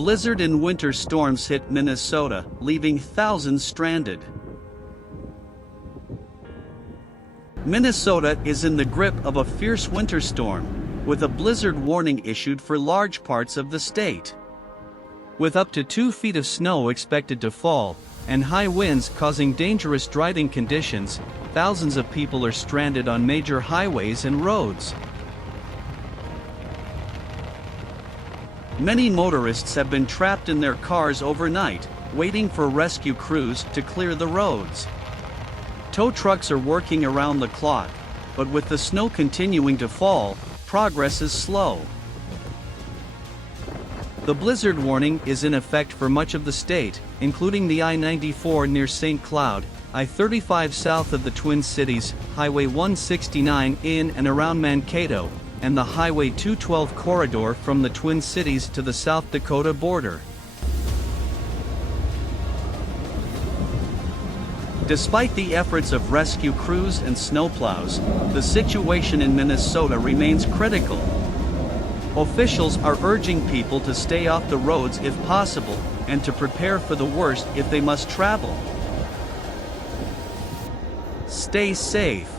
Blizzard and winter storms hit Minnesota, leaving thousands stranded. Minnesota is in the grip of a fierce winter storm, with a blizzard warning issued for large parts of the state. With up to 2 feet of snow expected to fall, and high winds causing dangerous driving conditions, thousands of people are stranded on major highways and roads. Many motorists have been trapped in their cars overnight, waiting for rescue crews to clear the roads. Tow trucks are working around the clock, but with the snow continuing to fall, progress is slow. The blizzard warning is in effect for much of the state, including the I-94 near St. Cloud, I-35 south of the Twin Cities, Highway 169 in and around Mankato, and the Highway 212 corridor from the Twin Cities to the South Dakota border. Despite the efforts of rescue crews and snowplows, the situation in Minnesota remains critical. Officials are urging people to stay off the roads if possible, and to prepare for the worst if they must travel. Stay safe.